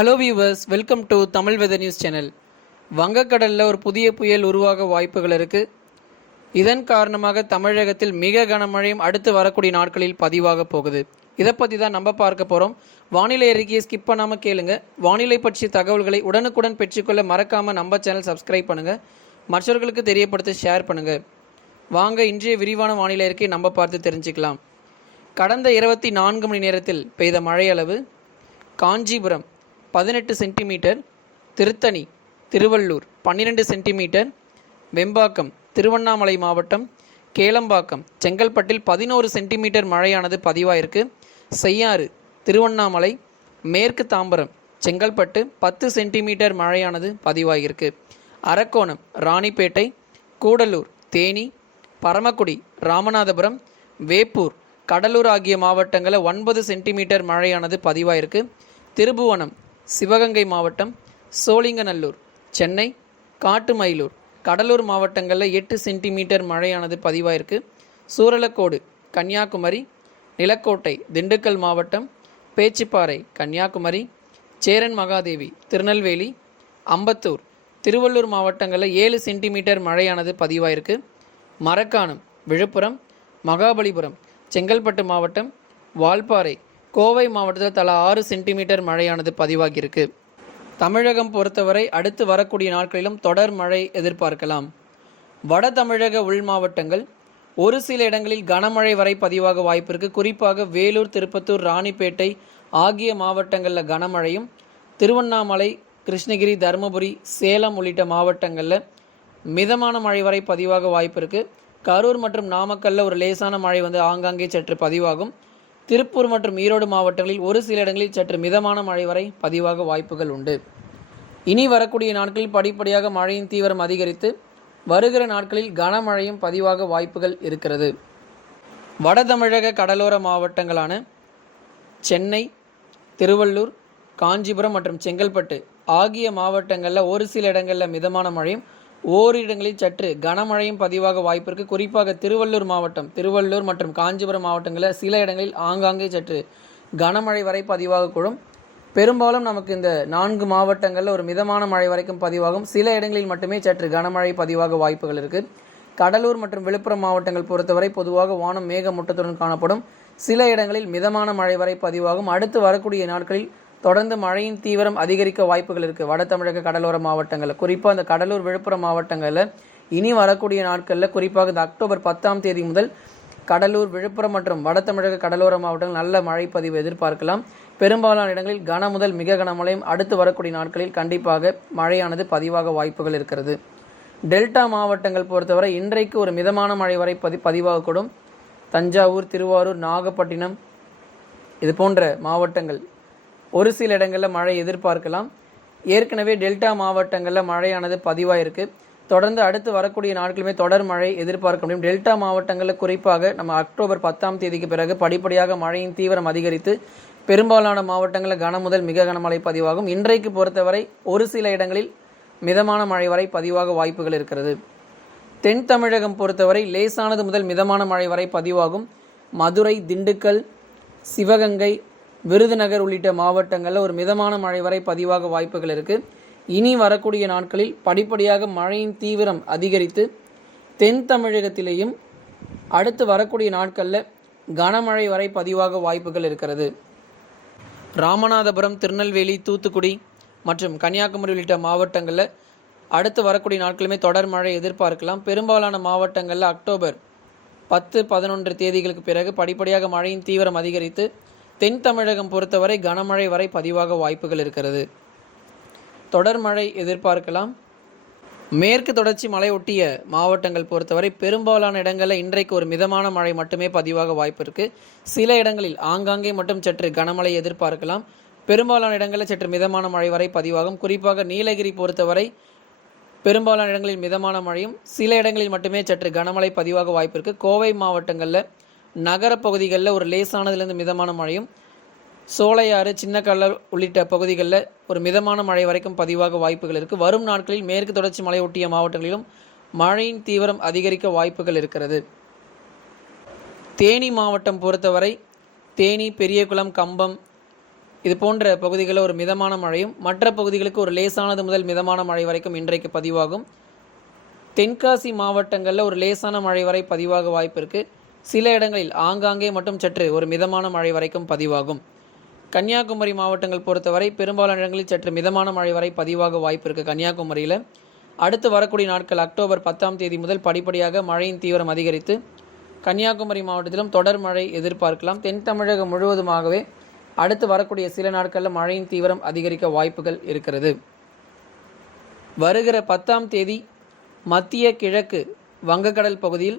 Hello viewers, welcome to Tamil weather news channel. வங்கக்கடலில் ஒரு புதிய புயல் உருவாக வாய்ப்புகள் இருக்குது. இதன் காரணமாக தமிழகத்தில் மிக கனமழையும் அடுத்து வரக்கூடிய நாட்களில் பதிவாக போகுது. இதை பற்றி தான் நம்ம பார்க்க போகிறோம். வானிலை அறிக்கையை ஸ்கிப் பண்ணாமல் கேளுங்க. வானிலை பற்றிய தகவல்களை உடனுக்குடன் பெற்றுக்கொள்ள மறக்காமல் நம்ம சேனல் சப்ஸ்கிரைப் பண்ணுங்கள். மற்றவர்களுக்கு தெரியப்படுத்த ஷேர் பண்ணுங்கள். வாங்க இன்றைய விரிவான வானிலை அறிக்கையை நம்ம பார்த்து தெரிஞ்சுக்கலாம். கடந்த 24 மணி நேரத்தில் பெய்த மழை அளவு: காஞ்சிபுரம் 18 சென்டிமீட்டர், திருத்தணி, திருவள்ளூர் 12 சென்டிமீட்டர், வெம்பாக்கம், திருவண்ணாமலை மாவட்டம், கேளம்பாக்கம், செங்கல்பட்டில் 11 சென்டிமீட்டர் மழையானது பதிவாயிருக்கு. செய்யாறு, திருவண்ணாமலை, மேற்கு தாம்பரம், செங்கல்பட்டு 10 சென்டிமீட்டர் மழையானது பதிவாகியிருக்கு. அரக்கோணம், ராணிப்பேட்டை, கூடலூர், தேனி, பரமக்குடி, ராமநாதபுரம், வேப்பூர், கடலூர் ஆகிய மாவட்டங்களில் 9 சென்டிமீட்டர் மழையானது பதிவாயிருக்கு. திருபுவனம், சிவகங்கை மாவட்டம், சோழிங்கநல்லூர், சென்னை, காட்டுமயிலூர், கடலூர் மாவட்டங்களில் 8 சென்டிமீட்டர் மழையானது பதிவாயிருக்கு. சூரலக்கோடு, கன்னியாகுமரி, நிலக்கோட்டை, திண்டுக்கல் மாவட்டம், பேச்சிப்பாறை, கன்னியாகுமரி, சேரன் மகாதேவி, திருநெல்வேலி, அம்பத்தூர், திருவள்ளூர் மாவட்டங்களில் 7 சென்டிமீட்டர் மழையானது பதிவாயிருக்கு. மரக்காணம், விழுப்புரம், மகாபலிபுரம், செங்கல்பட்டு மாவட்டம், வால்பாறை, கோவை மாவட்டத்தில் தலா 6 சென்டிமீட்டர் மழையானது பதிவாகியிருக்கு. தமிழகம் பொறுத்தவரை அடுத்து வரக்கூடிய நாட்களிலும் தொடர் மழை எதிர்பார்க்கலாம். வட தமிழக உள் மாவட்டங்கள் ஒரு சில இடங்களில் கனமழை வரை பதிவாக வாய்ப்பு இருக்குது. குறிப்பாக வேலூர், திருப்பத்தூர், ராணிப்பேட்டை ஆகிய மாவட்டங்களில் கனமழையும், திருவண்ணாமலை, கிருஷ்ணகிரி, தருமபுரி, சேலம் உள்ளிட்ட மாவட்டங்களில் மிதமான மழை வரை பதிவாக வாய்ப்பு இருக்குது. கரூர் மற்றும் நாமக்கல்லில் ஒரு லேசான மழை ஆங்காங்கே சற்று பதிவாகும். திருப்பூர் மற்றும் ஈரோடு மாவட்டங்களில் ஒரு சில இடங்களில் சற்று மிதமான மழை வரை பதிவாக வாய்ப்புகள் உண்டு. இனி வரக்கூடிய நாட்களில் படிப்படியாக மழையின் தீவிரம் அதிகரித்து வருகிற நாட்களில் கனமழையும் பதிவாக வாய்ப்புகள் இருக்கிறது. வட தமிழக கடலோர மாவட்டங்களான சென்னை, திருவள்ளூர், காஞ்சிபுரம் மற்றும் செங்கல்பட்டு ஆகிய மாவட்டங்களில் ஒரு சில இடங்களில் மிதமான மழையும், ஓரிரு இடங்களில் சற்று கனமழையும் பதிவாக வாய்ப்பு இருக்குது. குறிப்பாக திருவள்ளூர் மாவட்டம், திருவள்ளூர் மற்றும் காஞ்சிபுரம் மாவட்டங்களில் சில இடங்களில் ஆங்காங்கே சற்று கனமழை வரை பதிவாகக்கூடும். பெரும்பாலும் நமக்கு இந்த 4 மாவட்டங்களில் ஒரு மிதமான மழை வரைக்கும் பதிவாகும். சில இடங்களில் மட்டுமே சற்று கனமழை பதிவாக வாய்ப்புகள் இருக்குது. கடலூர் மற்றும் விழுப்புரம் மாவட்டங்கள் பொறுத்தவரை பொதுவாக வானம் மேகமூட்டத்துடன் காணப்படும். சில இடங்களில் மிதமான மழை வரை பதிவாகும். அடுத்து வரக்கூடிய நாட்களில் தொடர்ந்து மழையின் தீவிரம் அதிகரிக்க வாய்ப்புகள் இருக்குது. வட தமிழக கடலோர மாவட்டங்களில், குறிப்பாக இந்த கடலூர், விழுப்புரம் மாவட்டங்களில் இனி வரக்கூடிய நாட்களில், குறிப்பாக இந்த அக்டோபர் 10ஆம் தேதி முதல் கடலூர், விழுப்புரம் மற்றும் வட தமிழக கடலோர மாவட்டங்கள் நல்ல மழை பதிவு எதிர்பார்க்கலாம். பெரும்பாலான இடங்களில் கன முதல் மிக கனமழையும் அடுத்து வரக்கூடிய நாட்களில் கண்டிப்பாக மழையானது பதிவாக வாய்ப்புகள் இருக்கிறது. டெல்டா மாவட்டங்கள் பொறுத்தவரை இன்றைக்கு ஒரு மிதமான மழை வரை பதிவாகக்கூடும். தஞ்சாவூர், திருவாரூர், நாகப்பட்டினம் இது போன்ற மாவட்டங்கள் ஒரு சில இடங்களில் மழை எதிர்பார்க்கலாம். ஏற்கனவே டெல்டா மாவட்டங்களில் மழையானது பதிவாயிருக்கு. தொடர்ந்து அடுத்து வரக்கூடிய நாட்களுமே தொடர் மழை எதிர்பார்க்க முடியும். டெல்டா மாவட்டங்களில் குறிப்பாக நம்ம அக்டோபர் 10ஆம் தேதிக்கு பிறகு படிப்படியாக மழையின் தீவிரம் அதிகரித்து பெரும்பாலான மாவட்டங்களில் கன முதல் மிக கனமழை பதிவாகும். இன்றைக்கு பொறுத்தவரை ஒரு சில இடங்களில் மிதமான மழை வரை பதிவாக வாய்ப்புகள் இருக்கிறது. தென் தமிழகம் பொறுத்தவரை லேசானது முதல் மிதமான மழை வரை பதிவாகும். மதுரை, திண்டுக்கல், சிவகங்கை, விருதுநகர் உள்ளிட்ட மாவட்டங்களில் ஒரு மிதமான மழை வரை பதிவாக வாய்ப்புகள் இருக்குது. இனி வரக்கூடிய நாட்களில் படிப்படியாக மழையின் தீவிரம் அதிகரித்து தென் தமிழகத்திலேயும் அடுத்து வரக்கூடிய நாட்களில் கனமழை வரை பதிவாக வாய்ப்புகள் இருக்கிறது. ராமநாதபுரம், திருநெல்வேலி, தூத்துக்குடி மற்றும் கன்னியாகுமரி உள்ளிட்ட மாவட்டங்களில் அடுத்து வரக்கூடிய நாட்களுமே தொடர் மழை எதிர்பார்க்கலாம். பெரும்பாலான மாவட்டங்களில் அக்டோபர் 10, 11 தேதிகளுக்கு பிறகு படிப்படியாக மழையின் தீவிரம் அதிகரித்து தென் தமிழகம் பொறுத்தவரை கனமழை வரை பதிவாக வாய்ப்புகள் இருக்கிறது. தொடர் மழை எதிர்பார்க்கலாம். மேற்கு தொடர்ச்சி மலை ஒட்டிய மாவட்டங்கள் பொறுத்தவரை பெரும்பாலான இடங்களில் இன்றைக்கு ஒரு மிதமான மழை மட்டுமே பதிவாக வாய்ப்பு இருக்குது. சில இடங்களில் ஆங்காங்கே மட்டும் சற்று கனமழை எதிர்பார்க்கலாம். பெரும்பாலான இடங்களில் சற்று மிதமான மழை வரை பதிவாகும். குறிப்பாக நீலகிரி பொறுத்தவரை பெரும்பாலான இடங்களில் மிதமான மழையும், சில இடங்களில் மட்டுமே சற்று கனமழை பதிவாக வாய்ப்பு இருக்குது. கோவை மாவட்டங்களில் நகர பகுதிகளில் ஒரு லேசானதுலேருந்து மிதமான மழையும், சோலையாறு, சின்னக்கல்லர் உள்ளிட்ட பகுதிகளில் ஒரு மிதமான மழை வரைக்கும் பதிவாக வாய்ப்புகள் இருக்குது. வரும் நாட்களில் மேற்கு தொடர்ச்சி மலை ஒட்டிய மாவட்டங்களிலும் மழையின் தீவிரம் அதிகரிக்க வாய்ப்புகள் இருக்கிறது. தேனி மாவட்டம் பொறுத்தவரை தேனி, பெரியகுளம், கம்பம், இது போன்ற பகுதிகளில் ஒரு மிதமான மழையும், மற்ற பகுதிகளுக்கு ஒரு லேசானது முதல் மிதமான மழை வரைக்கும் இன்றைக்கு பதிவாகும். தென்காசி மாவட்டங்களில் ஒரு லேசான மழை வரை பதிவாக வாய்ப்பு இருக்குது. சில இடங்களில் ஆங்காங்கே மட்டும் சற்று ஒரு மிதமான மழை வரைக்கும் பதிவாகும். கன்னியாகுமரி மாவட்டங்கள் பொறுத்தவரை பெரும்பாலான இடங்களில் சற்று மிதமான மழை வரை பதிவாக வாய்ப்பு இருக்குது. கன்னியாகுமரியில் அடுத்து வரக்கூடிய நாட்கள் அக்டோபர் 10 முதல் படிப்படியாக மழையின் தீவிரம் அதிகரித்து கன்னியாகுமரி மாவட்டத்திலும் தொடர் மழை எதிர்பார்க்கலாம். தென் தமிழகம் முழுவதுமாகவே அடுத்து வரக்கூடிய சில நாட்களில் மழையின் தீவிரம் அதிகரிக்க வாய்ப்புகள் இருக்கிறது. வருகிற 10 மத்திய கிழக்கு வங்கக்கடல் பகுதியில்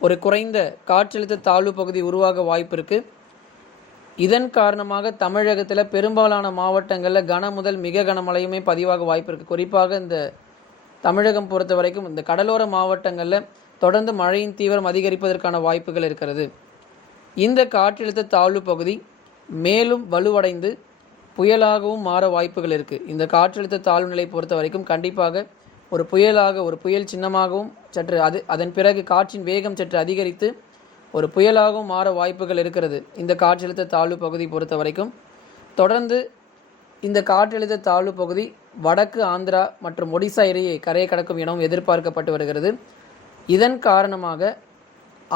ஒரு குறைந்த காற்றழுத்த தாழ்வு பகுதி உருவாக வாய்ப்பு இருக்குது. இதன் காரணமாக தமிழகத்தில் பெரும்பாலான மாவட்டங்களில் கன முதல் மிக கனமழையுமே பதிவாக வாய்ப்பு இருக்குது. குறிப்பாக இந்த தமிழகம் பொறுத்த வரைக்கும் இந்த கடலோர மாவட்டங்களில் தொடர்ந்து மழையின் தீவிரம் அதிகரிப்பதற்கான வாய்ப்புகள் இருக்கிறது. இந்த காற்றழுத்த தாழ்வு பகுதி மேலும் வலுவடைந்து புயலாகவும் மாற வாய்ப்புகள் இருக்குது. இந்த காற்றழுத்த தாழ்வு நிலை பொறுத்த வரைக்கும் கண்டிப்பாக ஒரு புயல் சின்னமாகவும் சற்று அதன் பிறகு காற்றின் வேகம் சற்று அதிகரித்து ஒரு புயலாகவும் மாற வாய்ப்புகள் இருக்கிறது. இந்த காற்றழுத்த தாழ்வு பகுதி பொறுத்த வரைக்கும் தொடர்ந்து இந்த காற்றழுத்த தாழ்வு பகுதி வடக்கு ஆந்திரா மற்றும் ஒடிசா இடையே கரையை கடக்கும் எனவும் எதிர்பார்க்கப்பட்டு வருகிறது. இதன் காரணமாக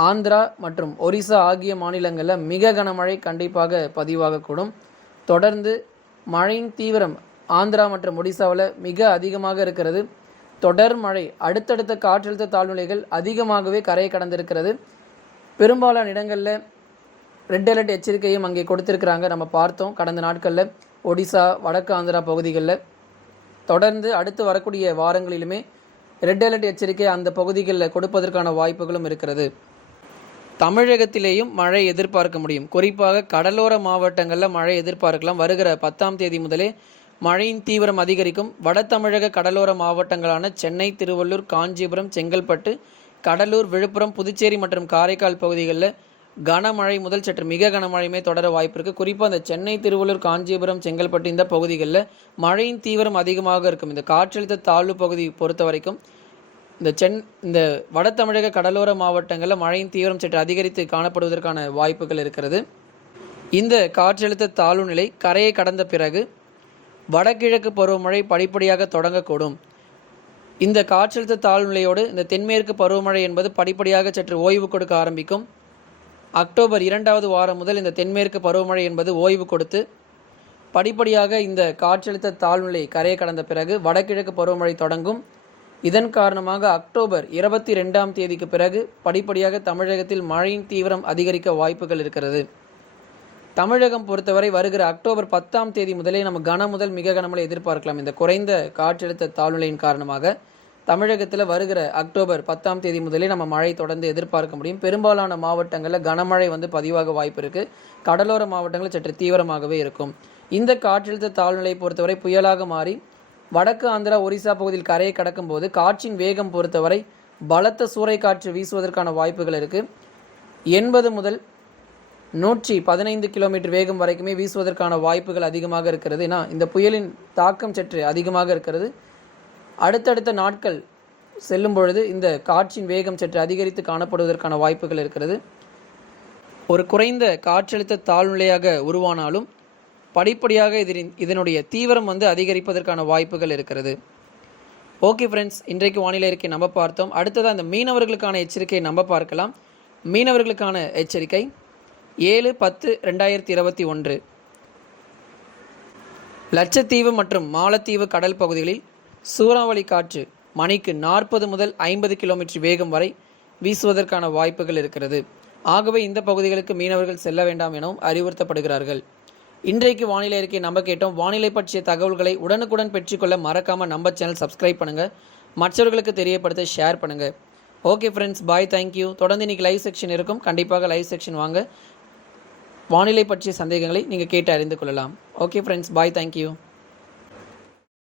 ஆந்திரா மற்றும் ஒரிசா ஆகிய மாநிலங்களில் மிக கனமழை கண்டிப்பாக பதிவாகக்கூடும். தொடர்ந்து மழையின் தீவிரம் ஆந்திரா மற்றும் ஒடிசாவில் மிக அதிகமாக இருக்கிறது. தொடர் மழை, அடுத்தடுத்த காற்றழுத்த தாழ்நிலைகள் அதிகமாகவே கரையை கடந்திருக்கிறது. பெரும்பாலான இடங்களில் ரெட் அலர்ட் எச்சரிக்கையும் அங்கே கொடுத்துருக்குறாங்க. நம்ம பார்த்தோம் கடந்த நாட்களில் ஒடிசா வடக்கு ஆந்திரா பகுதிகளில். தொடர்ந்து அடுத்து வரக்கூடிய வாரங்களிலுமே ரெட் அலர்ட் எச்சரிக்கை அந்த பகுதிகளில் கொடுப்பதற்கான வாய்ப்புகளும் இருக்கிறது. தமிழகத்திலேயும் மழை எதிர்பார்க்க முடியும். குறிப்பாக கடலோர மாவட்டங்களில் மழை எதிர்பார்க்கலாம். வருகிற 10 முதலே மழையின் தீவிரம் அதிகரிக்கும். வட தமிழக கடலோர மாவட்டங்களான சென்னை, திருவள்ளூர், காஞ்சிபுரம், செங்கல்பட்டு, கடலூர், விழுப்புரம், புதுச்சேரி மற்றும் காரைக்கால் பகுதிகளில் கனமழை முதல் சற்று மிக கனமழையுமே தொடர வாய்ப்பு இருக்குது. குறிப்பாக இந்த சென்னை, திருவள்ளூர், காஞ்சிபுரம், செங்கல்பட்டு இந்த பகுதிகளில் மழையின் தீவிரம் அதிகமாக இருக்கும். இந்த காற்றழுத்த தாழ்வு பகுதி பொறுத்த வரைக்கும் இந்த வட தமிழக கடலோர மாவட்டங்களில் மழையின் தீவிரம் சற்று அதிகரித்து காணப்படுவதற்கான வாய்ப்புகள் இருக்கிறது. இந்த காற்றழுத்த தாழ்வு நிலை கரையை கடந்த பிறகு வடகிழக்கு பருவமழை படிப்படியாக தொடங்கக்கூடும். இந்த காற்றழுத்த தாழ்வு நிலையோடு இந்த தென்மேற்கு பருவமழை என்பது படிப்படியாக சற்று ஓய்வு கொடுக்க ஆரம்பிக்கும். அக்டோபர் 2வது வாரம் முதல் இந்த தென்மேற்கு பருவமழை என்பது ஓய்வு கொடுத்து படிப்படியாக இந்த காற்றழுத்த தாழ்வு நிலை கரையை கடந்த பிறகு வடகிழக்கு பருவமழை தொடங்கும். இதன் காரணமாக அக்டோபர் 22 பிறகு படிப்படியாக தமிழகத்தில் மழையின் தீவிரம் அதிகரிக்க வாய்ப்புகள் இருக்கிறது. தமிழகம் பொறுத்தவரை வருகிற அக்டோபர் 10 முதலே நம்ம கன முதல் மிக கனமழை எதிர்பார்க்கலாம். இந்த குறைந்த காற்றழுத்த தாழ்நிலையின் காரணமாக தமிழகத்தில் வருகிற அக்டோபர் 10 முதலே நம்ம மழை தொடர்ந்து எதிர்பார்க்க முடியும். பெரும்பாலான மாவட்டங்களில் கனமழை பதிவாக வாய்ப்பு இருக்குது. கடலோர மாவட்டங்களில் சற்று தீவிரமாகவே இருக்கும். இந்த காற்றழுத்த தாழ்நிலை பொறுத்தவரை புயலாக மாறி வடக்கு ஆந்திரா ஒரிசா பகுதியில் கரையை கடக்கும் போது காற்றின் வேகம் பொறுத்தவரை பலத்த சூறைக்காற்று வீசுவதற்கான வாய்ப்புகள் இருக்குது. 80 முதல் 115 கிலோமீட்டர் வேகம் வரைக்குமே வீசுவதற்கான வாய்ப்புகள் அதிகமாக இருக்கிறது. ஏன்னா இந்த புயலின் தாக்கம் சற்று அதிகமாக இருக்கிறது. அடுத்தடுத்த நாட்கள் செல்லும் பொழுது இந்த காற்றின் வேகம் சற்று அதிகரித்து காணப்படுவதற்கான வாய்ப்புகள் இருக்கிறது. ஒரு குறைந்த காற்றழுத்த தாழ்நிலையாக உருவானாலும் படிப்படியாக இதனுடைய தீவிரம் அதிகரிப்பதற்கான வாய்ப்புகள் இருக்கிறது. ஓகே ஃப்ரெண்ட்ஸ், இன்றைக்கு வானிலை அறிக்கை நம்ம பார்த்தோம். அடுத்ததாக அந்த மீனவர்களுக்கான எச்சரிக்கையை நம்ம பார்க்கலாம். மீனவர்களுக்கான எச்சரிக்கை 7/10/2021 லட்சத்தீவு மற்றும் மாலத்தீவு கடல் பகுதிகளில் சூறாவளி காற்று மணிக்கு 40 முதல் 50 கிலோமீட்டர் வேகம் வரை வீசுவதற்கான வாய்ப்புகள் இருக்கிறது. ஆகவே இந்த பகுதிகளுக்கு மீனவர்கள் செல்ல வேண்டாம் எனவும் அறிவுறுத்தப்படுகிறார்கள். இன்றைக்கு வானிலை அறிக்கை நம்ம கேட்டோம். வானிலை பற்றிய தகவல்களை உடனுக்குடன் பெற்றுக்கொள்ள மறக்காமல் நம்ம சேனல் சப்ஸ்கிரைப் பண்ணுங்கள், மற்றவர்களுக்கு தெரியப்படுத்த ஷேர் பண்ணுங்கள். ஓகே ஃப்ரெண்ட்ஸ், பாய், தேங்க்யூ. தொடர்ந்து இன்றைக்கி லைவ் செக்ஷன் இருக்கும். கண்டிப்பாக லைவ் செக்ஷன் வாங்க. வானிலை பற்றிய சந்தேகங்களை நீங்கள் கேட்டு அறிந்து கொள்ளலாம். ஓகே ஃப்ரெண்ட்ஸ், பாய், தேங்க்யூ.